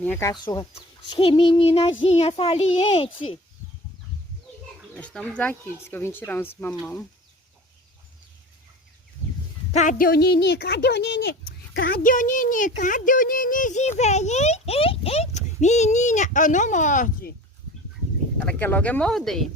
Minha cachorra. Que meninazinha saliente. Nós estamos aqui. Diz que eu vim tirar uns mamão. Cadê o Nini? Cadê o Nini? Cadê o Nini? Cadê o Ninizinho, velho? Hein? Menina! Oh, não morde. Ela quer logo é morder.